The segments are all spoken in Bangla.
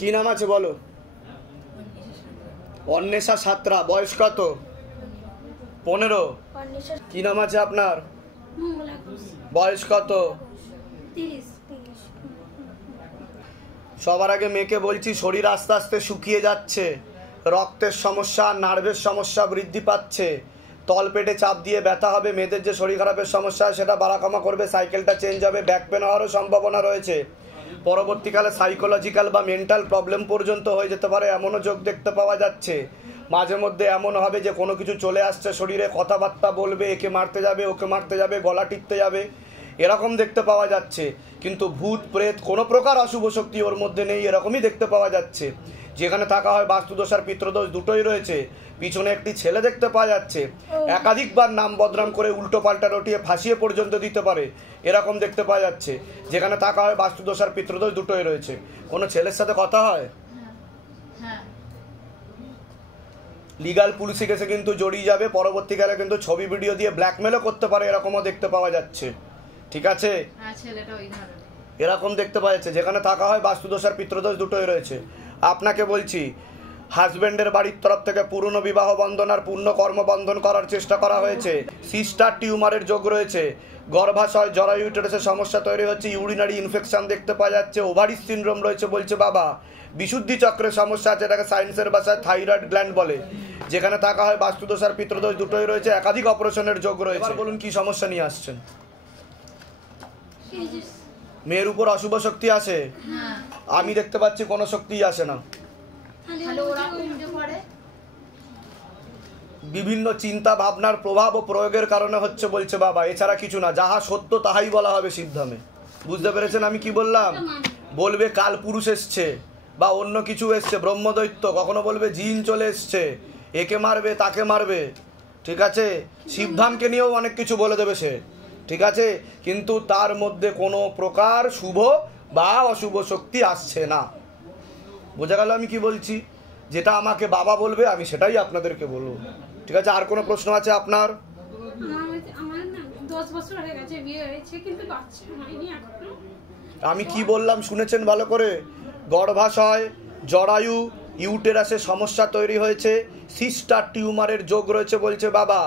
কি নাম আছে বলো? অন্বেষা সাতরা। বয়স কত? 15। কি নাম আছে আপনার? বয়স কত? সবার আগে মেয়েকে বলছি, শরীর আস্তে আস্তে শুকিয়ে যাচ্ছে, রক্তের সমস্যা, নার্ভের সমস্যা বৃদ্ধি পাচ্ছে, তলপেটে চাপ দিয়ে ব্যথা হবে, মেয়েদের যে শরীর খারাপের সমস্যা সেটা বাড়াকমা করবে, সাইকেলটা চেঞ্জ হবে, ব্যাক পেন হওয়ারও সম্ভাবনা রয়েছে, পরবর্তীকালে সাইকোলজিক্যাল বা মেন্টাল প্রবলেম পর্যন্ত হয়ে যেতে পারে, এমনও যোগ দেখতে পাওয়া যাচ্ছে। মাঝে মধ্যে এমন হবে যে কোনো কিছু চলে আসছে শরীরে, কথাবার্তা বলবে, একে মারতে যাবে, ওকে মারতে যাবে, গলা টিপতে যাবে, এরকম দেখতে পাওয়া যাচ্ছে। কিন্তু ভূত প্রেত কোনো প্রকার অশুভ শক্তি ওর মধ্যে নেই, এরকমই দেখতে পাওয়া যাচ্ছে। যেখানে থাকা হয় বাস্তুদোষ আর পিতৃদোষ দুটোই রয়েছে। পিছনে একটি ছেলে দেখতে পাওয়া যাচ্ছে, একাধিকবার নাম বদনাম করে উল্টো পাল্টা রটিয়ে ফাঁসিয়ে পর্যন্ত দিতে পারে, এরকম দেখতে পাওয়া যাচ্ছে। যেখানে থাকা হয় বাস্তুদোষ আর পিতৃদোষ দুটোই রয়েছে। কোনো ছেলের সাথে কথা হয়, লিগাল পুলিশে কেসে কিন্তু জড়িয়ে যাবে, পরবর্তীকালে কিন্তু ছবি ভিডিও দিয়ে ব্ল্যাকমেলও করতে পারে, এরকমও দেখতে পাওয়া যাচ্ছে। ঠিক আছে, এরকম দেখতে পাওয়া যাচ্ছে। যেখানে থাকা হয় বাস্তুদোষ আর পিতৃদোষ দুটোই রয়েছে। আপনাকে বলছি, হাজব্যান্ডের বাড়ির তরফ থেকে পুরনো বিবাহ বন্ধন আর পূর্ণ কর্মবন্ধন করার চেষ্টা করা হয়েছে, সিস্টার টিউমারের যোগ রয়েছে, গর্ভাশয় জরায়ু ইউটেরাসের সমস্যা তৈরি হচ্ছে, ইউরিনারি ইনফেকশন দেখতে পাওয়া যাচ্ছে, ওভারিস সিনড্রোম রয়েছে বলছে বাবা, বিশুদ্ধি চক্রের সমস্যা আছে, এটাকে সায়েন্সের ভাষায় থাইরয়েড গ্ল্যান্ড বলে। যেখানে থাকা হয় বাস্তুদোষ আর পিতৃদোষ দুটোই রয়েছে, একাধিক অপারেশনের যোগ রয়েছে। বলুন কি সমস্যা নিয়ে আসছেন? মেয়ের উপর অশুভ শক্তি আসে? আমি দেখতে পাচ্ছি কোনো শক্তি আসে না। বিভিন্ন চিন্তা ভাবনার প্রভাব ও প্রয়োগের কারণে হচ্ছে বলছে বাবা, এছাড়া কিছু না। যাহা সত্য তাহাই বলা হবে সিদ্ধামে। বুঝতে পেরেছেন আমি কি বললাম? বলবে কাল পুরুষ এসছে বা অন্য কিছু এসছে, ব্রহ্মদৈত্য, কখনো বলবে জিন চলে এসছে, একে মারবে তাকে মারবে। ঠিক আছে, শিবধামকে নিয়েও অনেক কিছু বলে দেবে সে। ঠিক আছে, কিন্তু তার মধ্যে কোনো প্রকার শুভ বা অশুভ শক্তি আসছে না। বোঝা গেল আমি কি বলছি? যেটা আমাকে বাবা বলবে আমি সেটাই আপনাদেরকে বলবো। ঠিক আছে, আর কোনো প্রশ্ন আছে আপনার? আমি কি বললাম শুনেছেন ভালো করে? গর্ভাশয় জরায়ু ইউটেরাসে সমস্যা তৈরি হয়েছে, সিস্টার টিউমারের যোগ রয়েছে বলছে বাবা।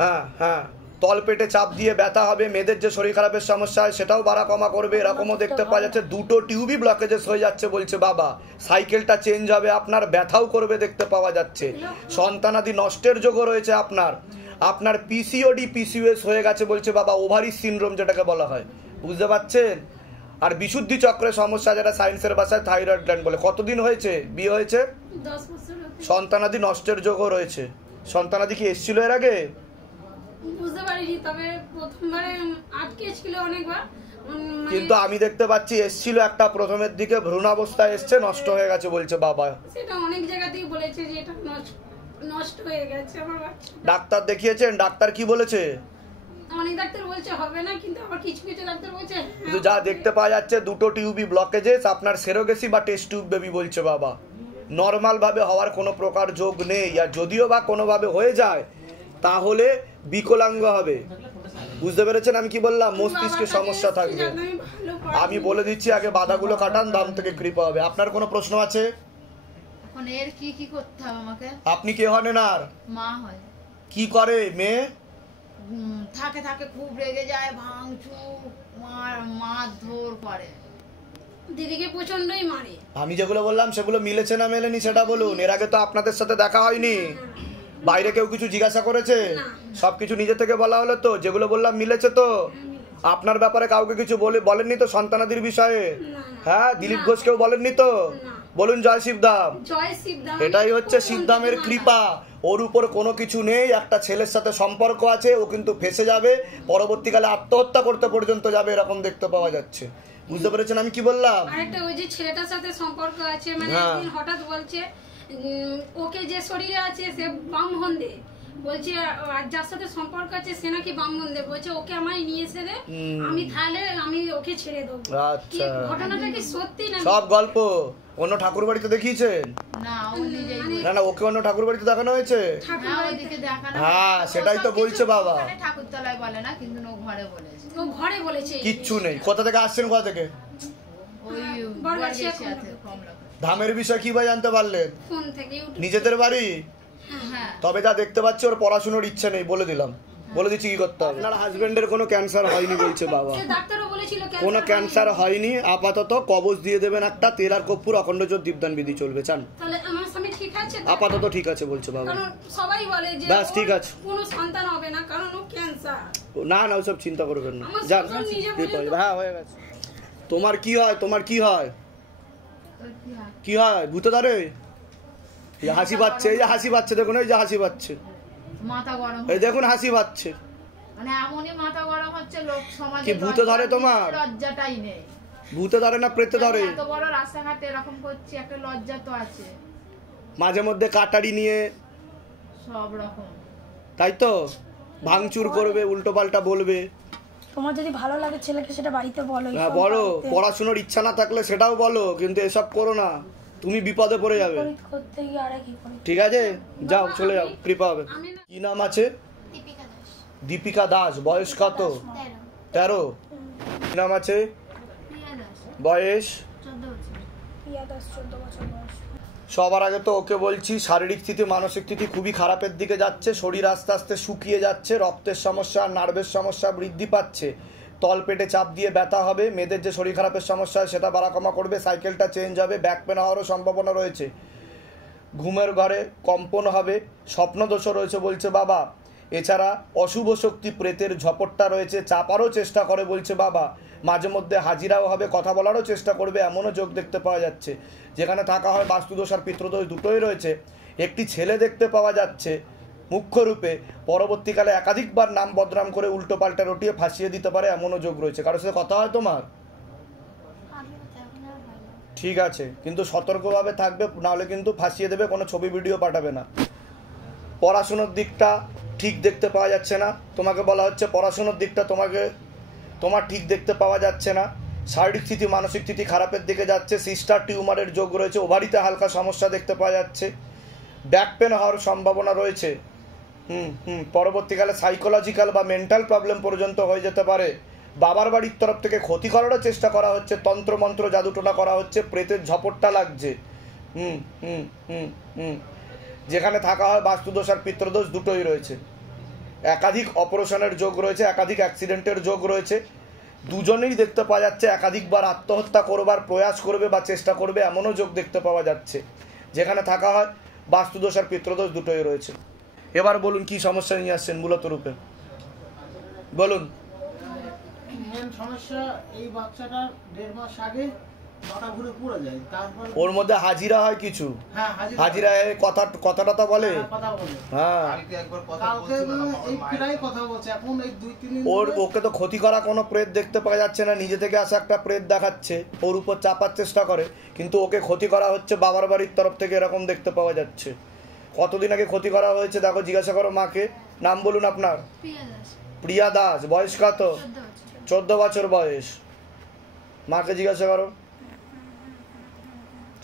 হ্যাঁ হ্যাঁ, তলপেটে চাপ দিয়ে ব্যথা হবে, মেয়েদের যে শরীর খারাপের সমস্যা হয় সেটাও বাড়া কমা করবে, এরকমও দেখতে পাওয়া যাচ্ছে। দুটো টিউবই ব্লকেজেস হয়ে যাচ্ছে বলছে বাবা। সাইকেলটা চেঞ্জ হবে, আপনার ব্যথাও করবে দেখতে পাওয়া যাচ্ছে। সন্তানাদি নষ্টের যোগও রয়েছে আপনার। আপনার পিসিওডি পিসিওএস হয়ে গেছে বলছে বাবা, ওভারিস সিনড্রোম যেটাকে বলা হয়। বুঝতে পারছেন? আর বিশুদ্ধি চক্রের সমস্যা, যেটা সায়েন্সের ভাষায় থাইরয়েড গ্ল্যান্ড বলে। কতদিন হয়েছে বিয়ে হয়েছে? 10 বছর। সন্তানাদি নষ্টের যোগও রয়েছে। সন্তানাদি কি এসেছিল এর আগে? বুঝতে পারিনি, তবে প্রথমবারে আটকে ছিল অনেকবার। কিন্তু আমি দেখতে পাচ্ছি এসেছিল একটা, প্রথমের দিকে ভ্রূণাবস্থায় এসছে, নষ্ট হয়ে গেছে বলছে বাবা। সেটা অনেক জায়গাতেই বলেছে যে এটা নষ্ট হয়ে গেছে আমার বাচ্চা। ডাক্তার দেখিয়েছেন? ডাক্তার কি বলেছে? অনেক ডাক্তার বলছে হবে না, কিন্তু আবার কিছু কিছু ডাক্তার বলছে। কিন্তু যা দেখতে পাওয়া যাচ্ছে দুটো টিউবই ব্লকেজেস, আপনার সেরোগেসি বা টেস্ট টিউব বেবি বলছে বাবা। নর্মাল ভাবে হওয়ার কোনো প্রকার যোগ নেই, আর যদিও বা কোনোভাবে হয়ে যায় তাহলে বিকলাঙ্গ হবে। বুঝতে পেরেছেন আমি কি বললাম? মস্তিষ্কে সমস্যা থাকবে। আমি বলে দিচ্ছি, আগে বাধাগুলো কাটান, দাম থেকে কৃপা হবে। আপনার কোনো প্রশ্ন আছে? এখন এর কি কি করতে হবে আমাকে? আপনি কে হন? এনার মা হয়। কি করে মেয়ে? থাকে থাকে খুব রেগে যায়, ভাঙচুর মারধর করে, দিদিকে প্রচন্ডই মারে। আমি যেগুলো বললাম সেগুলো মিলেছে না মেলেনি সেটা বলুন। এর আগে তো আপনাদের সাথে দেখা হয়নি, বাইরে কেউ কিছু জিজ্ঞাসা করেছে? সবকিছু নিজে থেকে বলা হলো তো? যেগুলো বললাম মিলেছে তো? আপনার ব্যাপারে কাউকে কিছু বলেননি তো সন্তানাদির বিষয়ে? হ্যাঁ, দিলীপ ঘোষ কেউ বলেননি তো? বলুন জয় শিবধাম। এটাই হচ্ছে শিবধামের কৃপা। ওর উপর কোনো কিছু নেই, একটা ছেলের সাথে সম্পর্ক আছে, ও কিন্তু ফেসে যাবে, পরবর্তীকালে আত্মহত্যা করতে পর্যন্ত যাবে, এরকম দেখতে পাওয়া যাচ্ছে। বুঝতে পেরেছেন আমি কি বললাম? আরেকটা ওই যে ছেলেটার সাথে সম্পর্ক আছে, মানে একদিন হঠাৎ বলছে ওকে যে শরীরে আছে সে ব্রাহ্মণ দে, বলছে আর যার সাথে সম্পর্ক আছে সে নাকি ব্রাহ্মণ দে, বলছে ওকে আমায় নিয়ে এসে দে, আমি তাহলে আমি ওকে ছেড়ে দেবো। আচ্ছা, ঘটনাটা কি সত্যি না? সব গল্প। অন্য ঠাকুর বাড়িতে দেখিয়েছেন? না, ও নিজেই না না, ওকে অন্য ঠাকুর বাড়িতে দেখানো হয়েছে? হ্যাঁ, সেটাই তো বলছে বাবা। ঠাকুরতলায় বলে না, কিন্তু ও ঘরে বলেছে। ও ঘরে বলেছে। কিচ্ছু নেই। কোথা থেকে আসছেন? কোথা থেকে? ওই বরগাছিয়া বরগাছিয়াতে কমলা। ধামের বিষয় কি ভাই জানতে পারলেন? ফোন থেকে ইউটিউব নিজেদের বাড়ি? হ্যাঁ তবে যা দেখতে পাচ্ছি ওর পড়াশোনার ইচ্ছে নেই, বলে দিলাম, বলে দিচ্ছি কি করতে হবে। আপনার হাজবেন্ডের কোনো ক্যান্সার হয়নি বলছে বাবা, সে ডাক্তারও বলেছিল কোনো ক্যান্সার হয়নি। আপাতত কবজ দিয়ে দেবেন একটা, তেল আর কর্পূর অখণ্ড জোর দীপদান বিধি চলবে, চান? তাহলে আমার স্বামী ঠিক আছে তো? আপাতত ঠিক আছে বলছে বাবা। কারণ সবাই বলে যে ব্যাস, ঠিক ওর আছে। কোনো সন্তান হবে না কারণ ও ক্যান্সার। না না ওসব চিন্তা করবেন না, আমার যান। শ্বশুর নিজে ঠিক বলে আছে, তো- হ্যাঁ হয়ে গেছে। তোমার কি হয়? তোমার কি হয়? ওর কি হয়? কি হয়? ভূতে ধরে? এই যে হাসি পাচ্ছে, এই যে হাসি পাচ্ছে, দেখুন এই যে হাসি পাচ্ছে, মাথা গরম এই দেখুন হাসি পাচ্ছে। মানে এমনই মাথা গরম হচ্ছে, লোক সমাজে কি ভূতে ধরে তোমার? লজ্জাটাই নেই। ভূতে ধরে না প্রেতে ধরে? এত বড় রাস্তাঘাটে এরকম করছি, একটা লজ্জা তো আছে। মাঝে মধ্যে কাটারি নিয়ে, সব রকম তাই তো ভাঙচুর করবে, উল্টো পাল্টা বলবে। তোমার যদি ভালো লাগে ছেলেকে সেটা বাড়িতে বলো। হ্যাঁ বলো, পড়াশোনার ইচ্ছা না থাকলে সেটাও বলো, কিন্তু এসব করো না, তুমি বিপদে পড়ে যাবে। করতে গিয়ে আর কি করে? ঠিক আছে, যাও চলে যাও, কৃপা হবে। আমি না- কি নাম আছে? দীপিকা দাস দীপিকা দাস। বয়স কত? 13। কি নাম আছে? প্রিয়া দাস বয়স? 14 বছর প্রিয়া দাস 14 বছর বয়স। সবার আগে তো ওকে বলছি শারীরিক স্থিতি মানসিক স্থিতি খুবই খারাপের দিকে যাচ্ছে, শরীর আস্তে আস্তে শুকিয়ে যাচ্ছে, রক্তের সমস্যা নার্ভের সমস্যা বৃদ্ধি পাচ্ছে, তলপেটে চাপ দিয়ে ব্যথা হবে, মেয়েদের যে শরীর খারাপের সমস্যা সেটা বাড়া কমা করবে, সাইকেলটা চেঞ্জ হবে, ব্যাক পেন হওয়ারও সম্ভাবনা রয়েছে, ঘুমের ঘরে কম্পন হবে, স্বপ্নদোষও রয়েছে বলছে বাবা। এছাড়া অশুভ শক্তি প্রেতের ঝপটটা রয়েছে, চাপারও চেষ্টা করে বলছে বাবা। মাঝে মধ্যে হাজিরাও হবে, কথা বলারও চেষ্টা করবে, এমনও যোগ দেখতে পাওয়া যাচ্ছে। যেখানে থাকা হয় বাস্তুদোষ আর পিতৃদোষ দুটোই রয়েছে। একটি ছেলে দেখতে পাওয়া যাচ্ছে মুখ্য রূপে, পরবর্তীকালে একাধিকবার নাম বদনাম করে উল্টো পাল্টা রটিয়ে ফাঁসিয়ে দিতে পারে, এমনও যোগ রয়েছে। কারোর সাথে কথা হয় তোমার? আমি এখন আর হয় না ঠিক আছে, কিন্তু সতর্কভাবে থাকবে, নাহলে কিন্তু ফাঁসিয়ে দেবে, কোনো ছবি ভিডিও পাঠাবে না। পড়াশুনোর দিকটা ঠিক দেখতে পাওয়া যাচ্ছে না, তোমাকে বলা হচ্ছে পড়াশুনোর দিকটা তোমার ঠিক দেখতে পাওয়া যাচ্ছে না। শারীরিক স্থিতি মানসিক স্থিতি খারাপের দিকে যাচ্ছে, সিস্টার টিউমারের যোগ রয়েছে, ওভারিতে হালকা সমস্যা দেখতে পাওয়া যাচ্ছে, ব্যাক পেন হওয়ার সম্ভাবনা রয়েছে। পরবর্তীকালে সাইকোলজিক্যাল বা মেন্টাল প্রবলেম পর্যন্ত হয়ে যেতে পারে। বাবার বাড়ির তরফ থেকে ক্ষতি করারও চেষ্টা করা হচ্ছে, তন্ত্রমন্ত্র জাদুটোনা করা হচ্ছে, প্রেতের ঝপটটা লাগছে। যেখানে থাকা হয় বাস্তুদোষ আর পিতৃদোষ দুটোই রয়েছে, একাধিক অপারেশনের যোগ রয়েছে, একাধিক অ্যাক্সিডেন্টের যোগ রয়েছে। দুজনেই দেখতে পাওয়া যাচ্ছে একাধিকবার আত্মহত্যা করবার প্রয়াস করবে বা চেষ্টা করবে, এমনও যোগ দেখতে পাওয়া যাচ্ছে। যেখানে থাকা হয় বাস্তুদোষ আর পিতৃদোষ দুটোই রয়েছে। এবার বলুন কি সমস্যা নিয়ে আসছেন মূলত রূপে, বলুন। মেন সমস্যা এই বাচ্চাটার 1.5 মাস আগে মাথা ঘুরে পড়ে যায়, তারপর ওর মধ্যে হাজিরা হয় কিছু, হ্যাঁ হাজিরা কথা বলে। কথা বলে। হ্যাঁ, কালকে এই প্রায় কথা বলছে, এখন এই 2-3 দিন ওকে তো ক্ষতি করা কোনো প্রেত দেখতে পাওয়া যাচ্ছে না, নিজে থেকে আসা একটা প্রেত দেখাচ্ছে, ওর উপর চাপার চেষ্টা করে, কিন্তু ওকে ক্ষতি করা হচ্ছে বাবার বাড়ির তরফ থেকে, এরকম দেখতে পাওয়া যাচ্ছে। কতদিন আগে ক্ষতি করা হয়েছে দেখো, জিজ্ঞাসা করো মাকে। নাম বলুন আপনার? প্রিয়া দাস প্রিয়া দাস। বয়স কত? 14 বছর 14 বছর বয়স। মাকে জিজ্ঞাসা করো।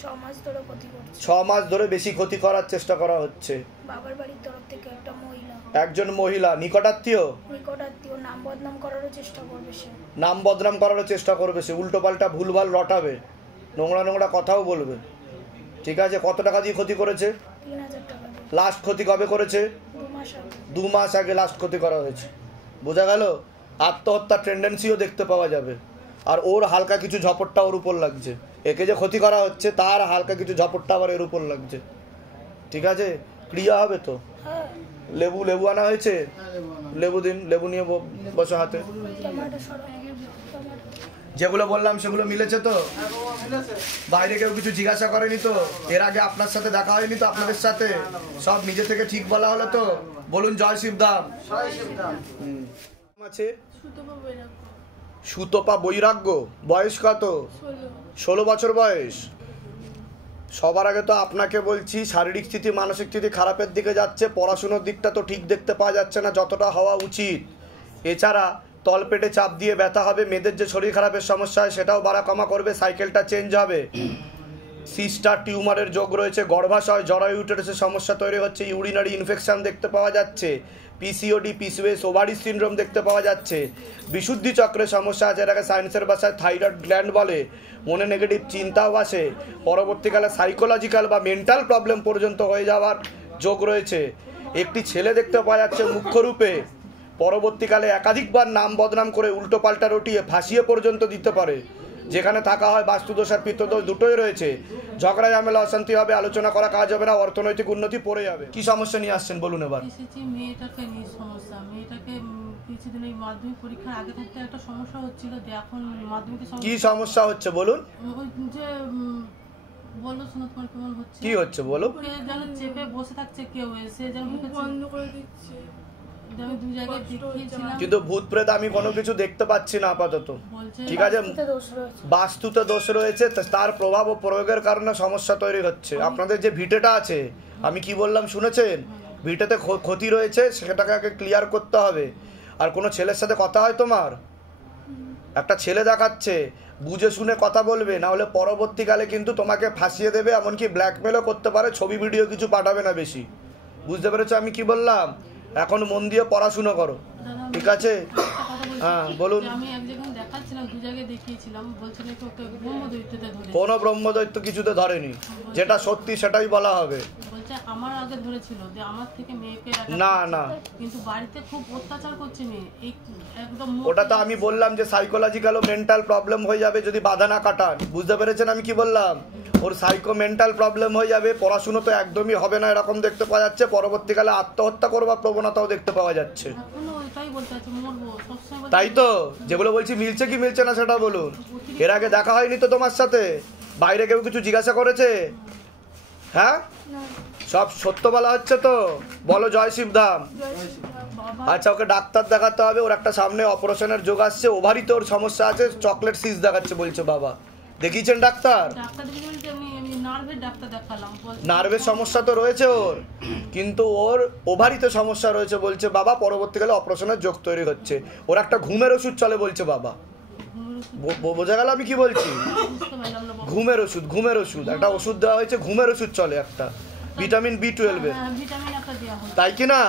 6 মাস ধরে ক্ষতি করছে। 6 মাস ধরে বেশি ক্ষতি করার চেষ্টা করা হচ্ছে। বাবার বাড়ির তরফ থেকে একটা মহিলা, একজন মহিলা নিকটাত্মীয়, নিকটাত্মীয়, নাম বদনাম করারও চেষ্টা করবে সে। নাম বদনাম করারও চেষ্টা করবে সে, উল্টো পাল্টা ভুলভাল রটাবে, নোংরা নোংরা কথাও বলবে। ঠিক আছে, কত টাকা দিয়ে ক্ষতি করেছে? 3000 টাকা দিয়ে। লাস্ট ক্ষতি কবে করেছে? 2 মাস আগে। 2 মাস আগে লাস্ট ক্ষতি করা হয়েছে। বোঝা গেল? আত্মহত্যার টেন্ডেন্সিও দেখতে পাওয়া যাবে। আর ওর হালকা কিছু ঝপটটা ওর উপর লাগছে, একে যে ক্ষতি করা হচ্ছে তার হালকা কিছু ঝপটটা আবার এর উপর লাগছে। ঠিক আছে, ক্রিয়া হবে তো। হ্যাঁ, লেবু আনা হয়েছে, লেবু দিন, লেবু নিয়ে বসো হাতে। টমেটো সরাই, টমেটো। যেগুলো বললাম সেগুলো মিলেছে তো? মিলেছে। বাইরে কেউ কিছু জিজ্ঞাসা করেনি তো? এর আগে আপনার সাথে দেখা হয়নি তো আপনাদের সাথে? সব নিজে থেকে ঠিক বলা হলো তো? বলুন জয় শিবধাম। আছে সুতপা বৈরাগ্য। বয়স কত? 16 বছর বয়স। সবার আগে তো আপনাকে বলছি শারীরিক স্থিতি মানসিক স্থিতি খারাপের দিকে যাচ্ছে, পড়াশুনোর দিকটা তো ঠিক দেখতে পাওয়া যাচ্ছে না যতটা হওয়া উচিত। এছাড়া তলপেটে চাপ দিয়ে ব্যথা হবে, মেয়েদের যে শরীর খারাপের সমস্যা হয় সেটাও বাড়া কমা করবে, সাইকেলটা চেঞ্জ হবে, সিস্টার টিউমারের যোগ রয়েছে, গর্ভাশয় জরায়ু ইউটেরাসের সমস্যা তৈরি হচ্ছে, ইউরিনারি ইনফেকশন দেখতে পাওয়া যাচ্ছে, পিসিওডি পিসিওএস ওভারি সিনড্রোম দেখতে পাওয়া যাচ্ছে, বিশুদ্ধি চক্রের সমস্যা আছে, এটাকে সায়েন্সের ভাষায় থাইরয়েড গ্ল্যান্ড বলে, মনে নেগেটিভ চিন্তাও আসে, পরবর্তীকালে সাইকোলজিক্যাল বা মেন্টাল প্রবলেম পর্যন্ত হয়ে যাওয়ার যোগ রয়েছে। একটি ছেলে দেখতে পাওয়া যাচ্ছে মুখ্য রূপে, পরবর্তীকালে একাধিকবার নাম বদনাম করে উল্টো পাল্টা রটিয়ে ফাঁসিয়ে পর্যন্ত দিতে পারে। যেখানে থাকা হয় বাস্তুদোষ আর পিত্তদোষ দুটোই রয়েছে। ঝগড়া ঝামেলা অশান্তি হবে, আলোচনা করা কাজ হবে না, অর্থনৈতিক উন্নতি পড়ে যাবে। কি সমস্যা নিয়ে আসছেন বলুন এবার। এসেছি মেয়েটাকে নিয়ে সমস্যা। মেয়েটাকে কিছুদিন এই মাধ্যমিক পরীক্ষার আগে থাকতে একটা সমস্যা হচ্ছিল, যে এখন মাধ্যমিকের কি সমস্যা হচ্ছে বলুন। ওই যে বলো শোনো তোমার কেমন হচ্ছে, কি হচ্ছে বলো। কে যেন চেপে বসে থাকছে, কেউ এসে যেন বন্ধ করে দিচ্ছে। আমি দু জায়গায় দেখিয়েছিলাম, কিন্তু ভূত প্রেত আমি কোনো কিছু দেখতে পাচ্ছি না আপাতত। বলছে ঠিক আছে, বাস্তুতে দোষ রয়েছে, তার প্রভাব ও প্রয়োগের কারণে সমস্যা তৈরি হচ্ছে। আপনাদের যে ভিটেটা আছে, আমি কি বললাম শুনেছেন? ভিটেতে ক্ষতি রয়েছে, সেটাকে আগে ক্লিয়ার করতে হবে। আর কোনো ছেলের সাথে কথা হয় তোমার? একটা ছেলে দেখাচ্ছে, বুঝে শুনে কথা বলবে, না হলে পরবর্তীকালে কিন্তু তোমাকে ফাঁসিয়ে দেবে, এমনকি ব্ল্যাকমেলও করতে পারে, ছবি ভিডিও কিছু পাঠাবে না বেশি। বুঝতে পেরেছো আমি কি বললাম? এখন মন দিয়ে পড়াশুনো করো, ঠিক আছে? হ্যাঁ বলুন। আমি এক জায়গায় দেখাচ্ছিলাম, দু জায়গায় দেখিয়েছিলাম, বলছিল কি ওকে ব্রহ্মদৈত্যতে ধরে। কোনো ব্রহ্মদৈত্য কিছুতে ধরেনি, যেটা সত্যি সেটাই বলা হবে। বলছে আমার আগে ধরেছিল, যে আমার থেকে মেয়েকে না না, কিন্তু বাড়িতে খুব অত্যাচার করছে মেয়ে, এই একদম। ওটা তো আমি বললাম যে সাইকোলজিক্যাল ও মেন্টাল প্রবলেম হয়ে যাবে যদি বাধা না কাটান। বুঝতে পেরেছেন আমি কি বললাম? ওর সাইকো মেন্টাল প্রবলেম হয়ে যাবে, পড়াশুনো তো একদমই হবে না এরকম দেখতে পাওয়া যাচ্ছে, পরবর্তীকালে আত্মহত্যা করবার প্রবণতাও দেখতে পাওয়া যাচ্ছে। এখনো ওইটাই বলতে আছে, মরবো সবসময়। তাই তো, যেগুলো বলছি মিলছে কি মিলছে না সেটা বলুন। এর আগে দেখা হয়নি তো তোমার সাথে? বাইরে কেউ কিছু জিজ্ঞাসা করেছে? হ্যাঁ, সব সত্য বলা হচ্ছে তো? বলো জয় শিবধাম। আচ্ছা, ওকে ডাক্তার দেখাতে হবে, ওর একটা সামনে অপারেশনের যোগ আসছে, ওভারিতে ওর সমস্যা আছে, চকলেট সিজ দেখাচ্ছে বলছে বাবা। দেখিয়েছেন ডাক্তার? নার্ভের সমস্যা তো রয়েছে ওর, কিন্তু ওর ওভারিতে সমস্যা রয়েছে বলছে বাবা, পরবর্তীকালে অপারেশনের যোগ তৈরি হচ্ছে। ওর একটা ঘুমের ওষুধ চলে বলছে বাবা। বোঝা গেল আমি কি বলছি? ঘুমের ওষুধ, ঘুমের ওষুধ একটা ওষুধ দেওয়া হয়েছে, ঘুমের ওষুধ চলে একটা, ভিটামিন B12 এর, তাই কি না?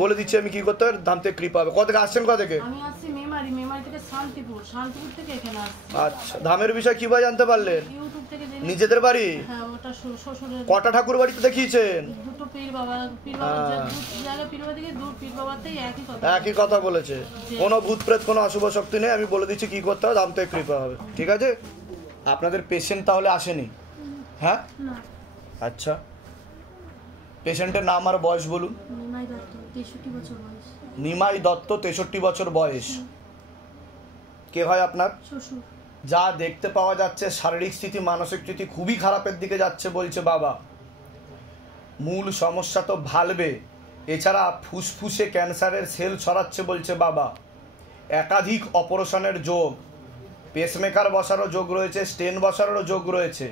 বলে দিচ্ছি আমি কি করতে হবে, ধাম থেকে কৃপা হবে। কত থেকে আসছেন? কত থেকে? আমি আসছি মেমারি, মেমারি থেকে শান্তিপুর, শান্তিপুর থেকে এখানে আসছি। আচ্ছা, ধামের বিষয় কিভাবে জানতে পারলেন? ইউটিউব থেকে জেনে। নিজেদের বাড়ি? হ্যাঁ, ওটা শ্বশুরের। কটা ঠাকুর বাড়িতে দেখিয়েছেন? দুটো পীর বাবা, পীর বাবা জায়গা, পীর বাবা থেকে দূর, পীর বাবাতেই একই কথা। একই কথা বলেছে, কোনো ভূত প্রেত কোনো অশুভ শক্তি নেই। আমি বলে দিচ্ছি কি করতে হবে, ধাম থেকে কৃপা হবে, ঠিক আছে? আপনাদের পেশেন্ট তাহলে আসেনি? হ্যাঁ, আচ্ছা, পেশেন্টের নাম আর বয়স বলুন। নিমাই দত্ত, 63 বছর বয়স। নিমাই দত্ত, 63 বছর বয়স। কে হয় আপনার? শ্বশুর। যা দেখতে পাওয়া যাচ্ছে, শারীরিক স্থিতি মানসিক স্থিতি খুবই খারাপের দিকে যাচ্ছে বলছে বাবা। মূল সমস্যা তো ভালবে, এছাড়া ফুসফুসে ক্যান্সারের সেল ছড়াচ্ছে বলছে বাবা। একাধিক অপারেশনের যোগ, পেসমেকার বসারও যোগ রয়েছে, স্টেন বসারও যোগ রয়েছে।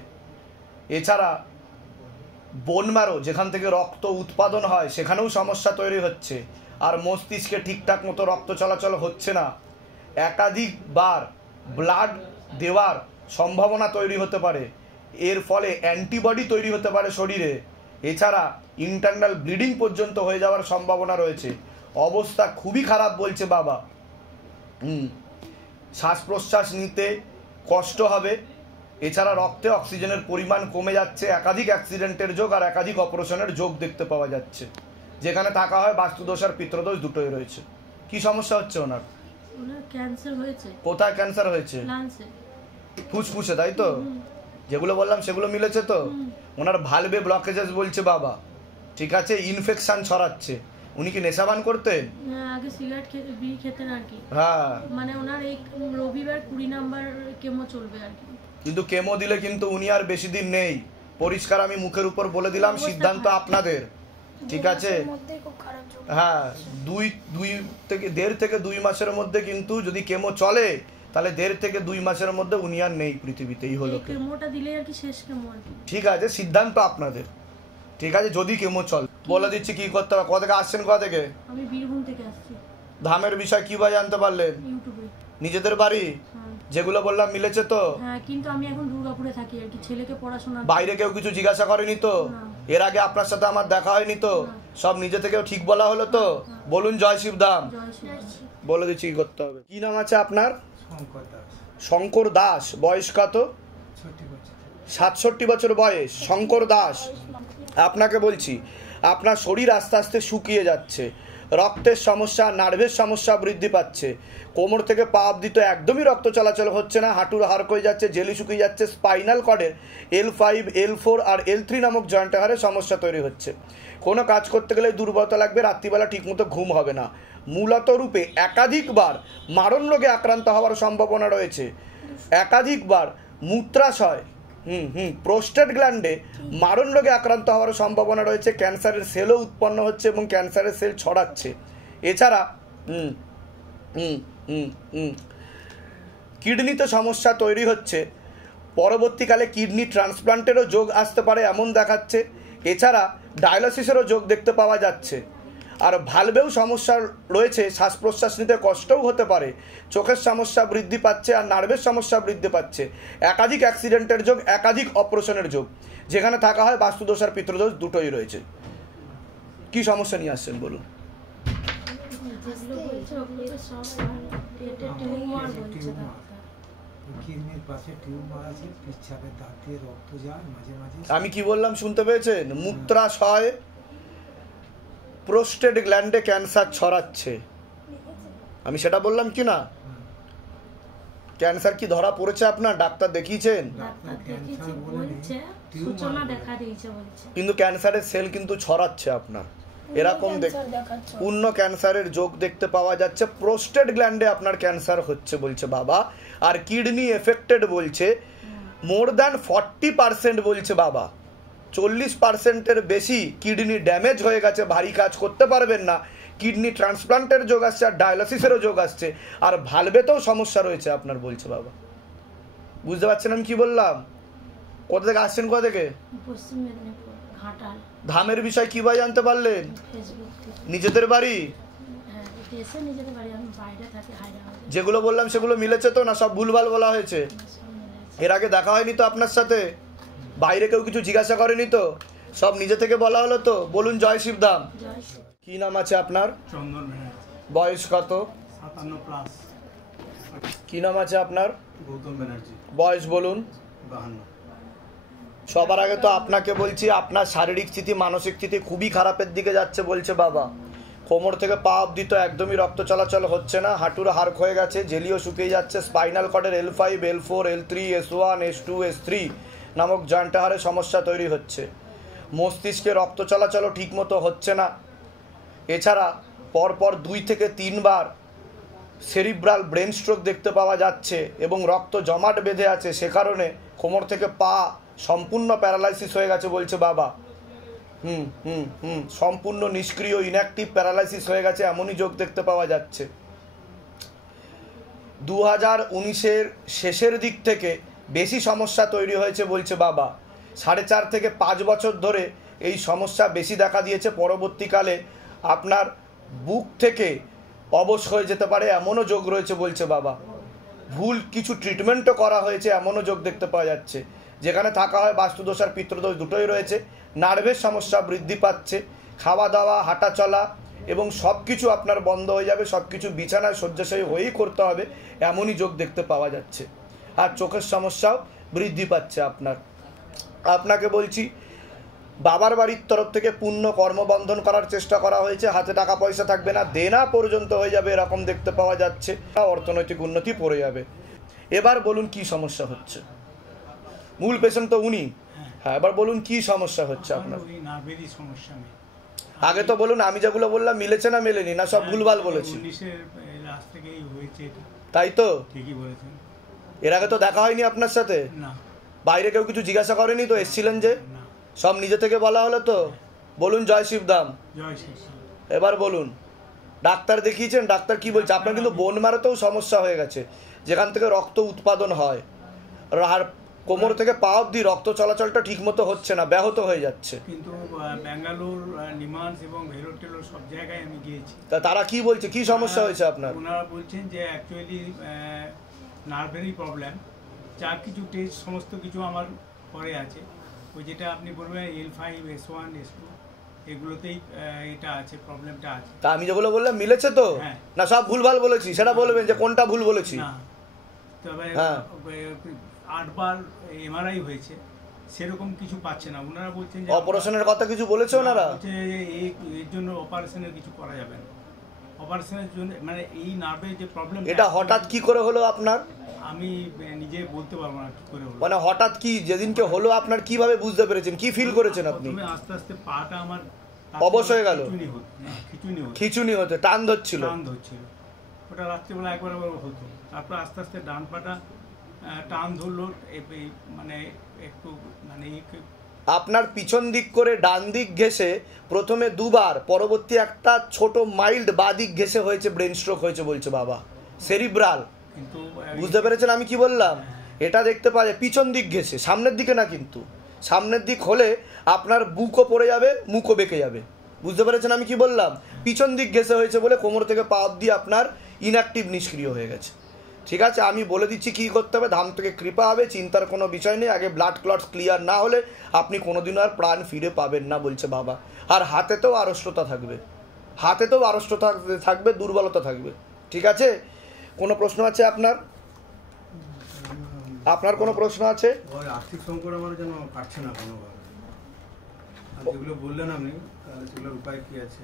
এছাড়া বোন ম্যারো, যেখান থেকে রক্ত উৎপাদন হয়, সেখানেও সমস্যা তৈরি হচ্ছে। আর মস্তিষ্কে ঠিকঠাক মতো রক্ত চলাচল হচ্ছে না। একাধিকবার ব্লাড দেওয়ার সম্ভাবনা তৈরি হতে পারে, এর ফলে অ্যান্টিবডি তৈরি হতে পারে শরীরে। এছাড়া ইন্টারনাল ব্লিডিং পর্যন্ত হয়ে যাওয়ার সম্ভাবনা রয়েছে। অবস্থা খুবই খারাপ বলছে বাবা। শ্বাস প্রশ্বাস নিতে কষ্ট হবে। এছাড়া রক্তে অক্সিজেনের পরিমাণ কমে যাচ্ছে। একাধিক অ্যাক্সিডেন্টের যোগ আর একাধিক অপারেশনের যোগ দেখতে পাওয়া যাচ্ছে। যেখানে থাকা হয় বাস্তুদোষ আর পিতৃদোষ দুটোই রয়েছে। কি সমস্যা হচ্ছে ওনার? ওনার ক্যান্সার হয়েছে। কোথায় ক্যান্সার হয়েছে? লাংসে। ফুসফুসে, তাই তো? যেগুলো বললাম সেগুলো মিলেছে তো? ওনার ভালভে ব্লকেজেস বলছে বাবা, ঠিক আছে? ইনফেকশন ছড়াচ্ছে। উনি কি নেশাবান করতেন? আগে সিগারেট খেতে, বিড়ি খেতেন আর কি। হ্যাঁ, মানে ওনার এই রবিবার 20 নাম্বার কেমো চলবে আর কি। কিন্তু কেমো দিলে কিন্তু উনি আর বেশি দিন নেই। পরিষ্কার আমি মুখের উপর বলে দিলাম, সিদ্ধান্ত আপনাদের, ঠিক আছে? হ্যাঁ, 1.5 থেকে 2 মাসের মধ্যে কিন্তু যদি কেমো চলে, তাহলে 1.5 থেকে 2 মাসের মধ্যে উনি আর নেই পৃথিবীতেই। হলো কেমোটা দিলে আর কি শেষ কেমো আর কি। ঠিক আছে, সিদ্ধান্ত আপনাদের, ঠিক আছে? যদি কেমো চলে, বলে দিচ্ছি কি করতে হবে। কোথা থেকে আসছেন? কোথা থেকে? আমি বীরভূম থেকে আসছি। ধামের বিষয় কিভাবে জানতে পারলেন? ইউটিউবে। নিজেদের বাড়ি? হ্যাঁ। যেগুলো বললাম মিলেছে তো? হ্যাঁ, কিন্তু আমি এখন দুর্গাপুরে থাকি আর কি, ছেলেকে পড়াশোনা। বাইরে কেউ কিছু জিজ্ঞাসা করেনি তো? এর আগে আপনার সাথে আমার দেখা হয়নি তো? সব নিজে থেকেও ঠিক বলা হলো তো? বলুন জয় শিবধাম। বলে দিচ্ছি কি করতে হবে। কি নাম আছে আপনার? শঙ্কর দাস। বয়স কত? 67 বছর বয়স। শঙ্কর দাস, আপনাকে বলছি আপনার শরীর আস্তে আস্তে শুকিয়ে যাচ্ছে, রক্তের সমস্যা, নার্ভের সমস্যা বৃদ্ধি পাচ্ছে, কোমর থেকে পা অবধি তো একদমই রক্ত চলাচল হচ্ছে না, হাঁটুর হাড় হয়ে যাচ্ছে, জেলি শুকিয়ে যাচ্ছে, স্পাইনাল কর্ডের L5, L4 আর L3 নামক জয়েন্ট হাড়ে সমস্যা তৈরি হচ্ছে। কোনো কাজ করতে গেলে দুর্বলতা লাগবে, রাত্রিবেলা ঠিকমতো ঘুম হবে না। মূলত রূপে একাধিকবার মারণ রোগে আক্রান্ত হওয়ার সম্ভাবনা রয়েছে, একাধিকবার মূত্রাশয় প্রোস্টেট গ্ল্যান্ডে মারণ রোগে আক্রান্ত হওয়ার সম্ভাবনা রয়েছে, ক্যান্সারের সেলও উৎপন্ন হচ্ছে এবং ক্যান্সারের সেল ছড়াচ্ছে। এছাড়া কিডনিতে সমস্যা তৈরি হচ্ছে, পরবর্তীকালে কিডনি ট্রান্সপ্লান্টেরও যোগ আসতে পারে এমন দেখাচ্ছে। এছাড়া ডায়ালিসিসেরও যোগ দেখতে পাওয়া যাচ্ছে। আর ভালভেও সমস্যা রয়েছে, শ্বাস প্রশ্বাস নিতে কষ্টও হতে পারে, চোখের সমস্যা বৃদ্ধি পাচ্ছে আর নার্ভের সমস্যা বৃদ্ধি পাচ্ছে। একাধিক অ্যাক্সিডেন্টের যোগ, একাধিক অপারেশনের যোগ, যেখানে থাকা হয় বাস্তুদোষ আর পিতৃদোষ দুটোই রয়েছে। কি সমস্যা নিয়ে আসছেন বলুন? আমি কি বললাম শুনতে পেয়েছেন? মূত্রাশয় প্রোস্টেট গ্ল্যান্ডে ক্যান্সার ছড়াচ্ছে, আমি সেটা বললাম কি না? ক্যান্সার কি ধরা পড়েছে আপনার? ডাক্তার দেখিয়েছেন? কিন্তু ক্যান্সারের সেল কিন্তু ছড়াচ্ছে আপনার, এরকম পূর্ণ ক্যান্সারের যোগ দেখতে পাওয়া যাচ্ছে। প্রোস্টেট গ্ল্যান্ডে আপনার ক্যান্সার হচ্ছে বলছে বাবা, আর কিডনি এফেক্টেড বলছে, মোর দ্যান 40% বলছে বাবা। 40%-এর বেশি কিডনি ড্যামেজ হয়ে গেছে, ভারী কাজ করতে পারবেন না, কিডনি ট্রান্সপ্লান্টের যোগ আসছে আর ডায়ালিসিসেরও যোগ আসছে, আর ভালভেতেও সমস্যা রয়েছে আপনার বলছে বাবা। বুঝতে পারছেন আমি কি বললাম? কোথা থেকে আসছেন? কোথা থেকে? পশ্চিম মেদিনীপুর, ঘাটাল। ধামের বিষয় কিভাবে জানতে পারলেন? নিজেদের বাড়ি? যেগুলো বললাম সেগুলো মিলেছে তো, না সব ভুলভাল বলা হয়েছে? এর আগে দেখা হয়নি তো আপনার সাথে? বাইরে কেউ কিছু জিজ্ঞাসা করেনি তো? সব নিজে থেকে বলা হলো তো? বলুন জয় শিবধাম। কি নাম আছে আপনার? চন্দন ব্যানার্জি। বয়স কত? 57+। কি নাম আছে আপনার? গৌতম ব্যানার্জি। বয়স বলুন? 52। সবার আগে তো আপনাকে বলছি আপনার শারীরিক স্থিতি, মানসিক স্থিতি খুবই খারাপের দিকে যাচ্ছে বলছে বাবা। কোমর থেকে পা অবধি তো একদমই রক্ত চলাচল হচ্ছে না, হাঁটুর হাড় ক্ষয়ে গেছে, জেলিও শুকিয়ে যাচ্ছে, spinal কর্ডের L5, L4, L3, S1, S2, S3 নামক জয়েন্ট হাড়ে সমস্যা তৈরি হচ্ছে, মস্তিষ্কে রক্ত চলাচলও ঠিকমতো হচ্ছে না। এছাড়া পরপর 2 থেকে 3 বার সেরিব্রাল ব্রেন স্ট্রোক দেখতে পাওয়া যাচ্ছে এবং রক্ত জমাট বেঁধে আছে, সে কারণে কোমর থেকে পা সম্পূর্ণ প্যারালাইসিস হয়ে গেছে বলছে বাবা। সম্পূর্ণ নিষ্ক্রিয়, ইনঅ্যাক্টিভ প্যারালাইসিস হয়ে গেছে এমনই যোগ দেখতে পাওয়া যাচ্ছে। 2019-এর শেষের দিক থেকে বেশি সমস্যা তৈরি হয়েছে বলছে বাবা। 4.5 থেকে 5 বছর ধরে এই সমস্যা বেশি দেখা দিয়েছে। পরবর্তীকালে আপনার বুক থেকে অবশ হয়ে যেতে পারে এমনও যোগ রয়েছে বলছে বাবা। ভুল কিছু ট্রিটমেন্টও করা হয়েছে এমনও যোগ দেখতে পাওয়া যাচ্ছে। যেখানে থাকা হয় বাস্তুদোষ আর পিতৃদোষ দুটোই রয়েছে। নার্ভের সমস্যা বৃদ্ধি পাচ্ছে, খাওয়া দাওয়া, হাঁটা চলা এবং সব কিছু আপনার বন্ধ হয়ে যাবে, সব কিছু বিছানায় শয্যাশায়ী হয়েই করতে হবে এমনই যোগ দেখতে পাওয়া যাচ্ছে। আর চোখের সমস্যাও বৃদ্ধি পাচ্ছে আপনার। আপনাকে বলছি বাবার বাড়ির তরফ থেকে পূর্ণ কর্মবন্ধন করার চেষ্টা করা হয়েছে, হাতে টাকা পয়সা থাকবে না, দেনা পর্যন্ত হয়ে যাবে এরকম দেখতে পাওয়া যাচ্ছে, অর্থনৈতিক উন্নতি পড়ে যাবে। এবার বলুন কি সমস্যা হচ্ছে? মূল পেশেন্ট তো উনি। হ্যাঁ, এবার বলুন কি সমস্যা হচ্ছে আপনার? সমস্যা নেই। আগে তো বলুন, আমি যেগুলো বললাম মিলেছে না মেলেনি, না সব ভুলভাল বলেছি? তাই তো? ঠিকই বলেছেন। এর আগে তো দেখা হয়নি আপনার সাথে? না। বাইরে কেউ কিছু জিজ্ঞাসা করেনি তো? এসেছিলেন যে? সব নিজে থেকে বলা হলো তো? বলুন জয় শিবধাম। জয় শিবধাম। এবার বলুন ডাক্তার দেখিয়েছেন? ডাক্তার কি বলছে? আপনার কিন্তু বোন ম্যারোতেও সমস্যা হয়ে গেছে, যেখান থেকে রক্ত উৎপাদন হয়, আর কোমর থেকে পা অবধি রক্ত চলাচলটা ঠিক মতো হচ্ছে না, ব্যাহত হয়ে যাচ্ছে। কিন্তু ব্যাঙ্গালোর, নিমান্স এবং ভেলোর সব জায়গায় আমি গিয়েছি। তা তারা কি বলছে? কি সমস্যা হয়েছে আপনার? ওনারা বলছেন যে অ্যাকচুয়ালি নার্ভেরই প্রবলেম, যা কিছু টেস্ট সমস্ত কিছু আমার পরে আছে, ওই যেটা আপনি বলবেন L5, S1, S2 এগুলোতেই এটা আছে, প্রবলেমটা আছে। তা আমি যেগুলো বললাম মিলেছে তো? হ্যাঁ। না সব ভুলভাল বলেছি? সেটা বলবেন যে কোনটা ভুল বলেছি। না, তবে হ্যাঁ। 8 বার MRI হয়েছে, সেরকম কিছু পাচ্ছে না। ওনারা বলছেন যে অপারেশনের কথা কিছু বলেছে ওনারা? বলছে এর জন্য অপারেশনের কিছু করা যাবে না। অপারেশনের জন্য মানে এই নার্ভের যে প্রবলেম, এটা হঠাৎ কি করে হলো আপনার? আমি নিজে বলতে পারবো না কি করে হলো। মানে হঠাৎ কি যেদিনকে হলো আপনার কিভাবে বুঝতে পেরেছেন, কি ফিল করেছেন আপনি? প্রথমে আস্তে আস্তে পাটা আমার অবশ হয়ে গেল, খিচুনি হতে টান ধরছিল। ওটা রাত্রিবেলা একবার হতো, তারপর আস্তে আস্তে ডান পাটা টান ধরলো, মানে একটু মানে আপনার পিছন দিক করে ডান দিক ঘেসে প্রথমে দুবার, পরবর্তী একটা ছোট মাইল্ড বাঁ দিক ঘেসে হয়েছে, ব্রেন স্ট্রোক হয়েছে বলছে বাবা, সেরিব্রাল। কিন্তু বুঝতে পেরেছেন আমি কি বললাম? এটা দেখতে পাওয়া যায় পিছন দিক ঘেসে, সামনের দিকে না। কিন্তু সামনের দিক হলে আপনার বুকও পড়ে যাবে, মুখও বেঁকে যাবে। বুঝতে পেরেছেন আমি কি বললাম? পিছন দিক ঘেসে হয়েছে বলে কোমর থেকে পা অবধি আপনার ইনঅ্যাক্টিভ, নিষ্ক্রিয় হয়ে গেছে। ঠিক আছে, আমি বলে দিচ্ছি কী করতে হবে। ধাম থেকে কৃপা হবে, চিন্তার কোনো বিষয় নেই। আগে ব্লাড ক্লট ক্লিয়ার না হলে আপনি কোনোদিনও আর প্রাণ ফিরে পাবেন না বলছে বাবা। আর হাতেতেও আড়ষ্টতা থাকবে, হাতেতেও আড়ষ্টতা থাকবে, দুর্বলতা থাকবে। ঠিক আছে, কোনো প্রশ্ন আছে আপনার? আপনার কোনো প্রশ্ন আছে? আর্থিক সংকট আমার যেন কাটছে না কোনোভাবে। যেগুলো বললেন আপনি, সেগুলোর উপায় কি আছে?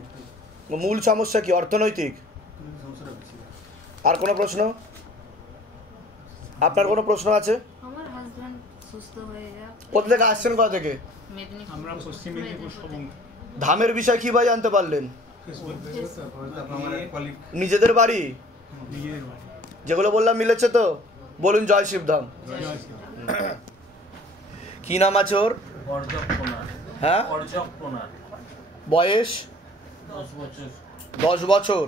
মূল সমস্যা কি? অর্থনৈতিক? আর কোনো প্রশ্ন? আপনার কোনো প্রশ্ন আছে? আমার হাজবেন্ড সুস্থ হয়ে যাক। কোথা থেকে আসছেন? কোথা থেকে? আমরা পশ্চিম মেদিনীপুর সবং। ধামের বিষয় কি ভাই জানতে পারলেন? নিজেদের বাড়ি? যেগুলো বললাম মিলেছে তো? বলুন জয় শিবধাম। কি নাম আছে ওর? হ্যাঁ, বয়স 10 বছর।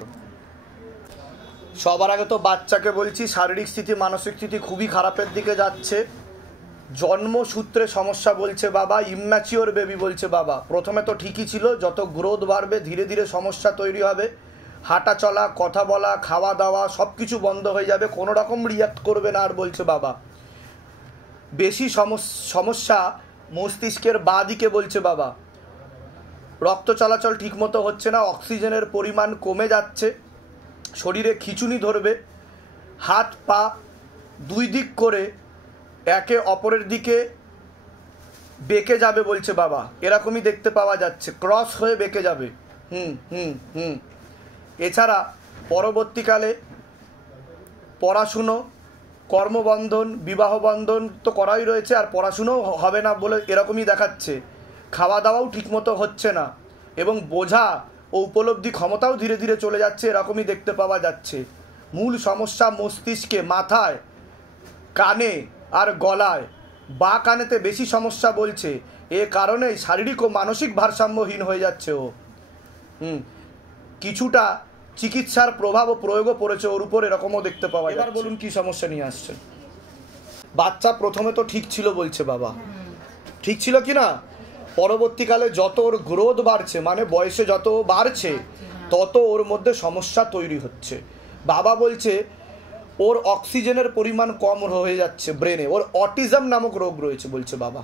সবার আগে তো বাচ্চাকে বলছি শারীরিক স্থিতি, মানসিক স্থিতি খুবই খারাপের দিকে যাচ্ছে। জন্মসূত্রে সমস্যা বলছে বাবা, ইম্যাচিওর বেবি বলছে বাবা। প্রথমে তো ঠিকই ছিল, যত গ্রোথ বাড়বে ধীরে ধীরে সমস্যা তৈরি হবে। হাঁটা চলা, কথা বলা, খাওয়া দাওয়া সব কিছু বন্ধ হয়ে যাবে, কোনো রকম রিয়াক্ট করবে না আর বলছে বাবা। বেশি সমস্যা মস্তিষ্কের বাঁ দিকে বলছে বাবা। রক্ত চলাচল ঠিকমতো হচ্ছে না, অক্সিজেনের পরিমাণ কমে যাচ্ছে, শরীরে খিঁচুনি ধরবে, হাত পা দুই দিক করে একে অপরের দিকে বেঁকে যাবে বলছে বাবা। এরকমই দেখতে পাওয়া যাচ্ছে, ক্রস হয়ে বেঁকে যাবে। এছাড়া পরবর্তীকালে পড়াশুনো, কর্মবন্ধন, বিবাহ বন্ধন তো করাই রয়েছে, আর পড়াশুনোও হবে না বলে এরকমই দেখাচ্ছে। খাওয়া দাওয়াও ঠিকমতো হচ্ছে না, এবং বোঝা ও উপলব্ধি ক্ষমতাও ধীরে ধীরে চলে যাচ্ছে, এরকমই দেখতে পাওয়া যাচ্ছে। মূল সমস্যা মস্তিষ্কে, মাথায়, কানে আর গলায়। বা কানেতে বেশি সমস্যা বলছে, এ কারণেই শারীরিক ও মানসিক ভারসাম্যহীন হয়ে যাচ্ছে ও। কিছুটা চিকিৎসার প্রভাব ও প্রয়োগও পড়েছে ওর উপর, এরকমও দেখতে পাওয়া যায়। এবার বলুন কি সমস্যা নিয়ে আসছেন? বাচ্চা প্রথমে তো ঠিক ছিল বলছে বাবা, ঠিক ছিল কি না? পরবর্তীকালে যত ওর গ্রোথ বাড়ছে, মানে বয়সে যত বাড়ছে তত ওর মধ্যে সমস্যা তৈরি হচ্ছে। বাবা বলছে ওর অক্সিজেনের পরিমাণ কম হয়ে যাচ্ছে ব্রেনে, ওর অটিজম নামক রোগ রয়েছে বলছে বাবা।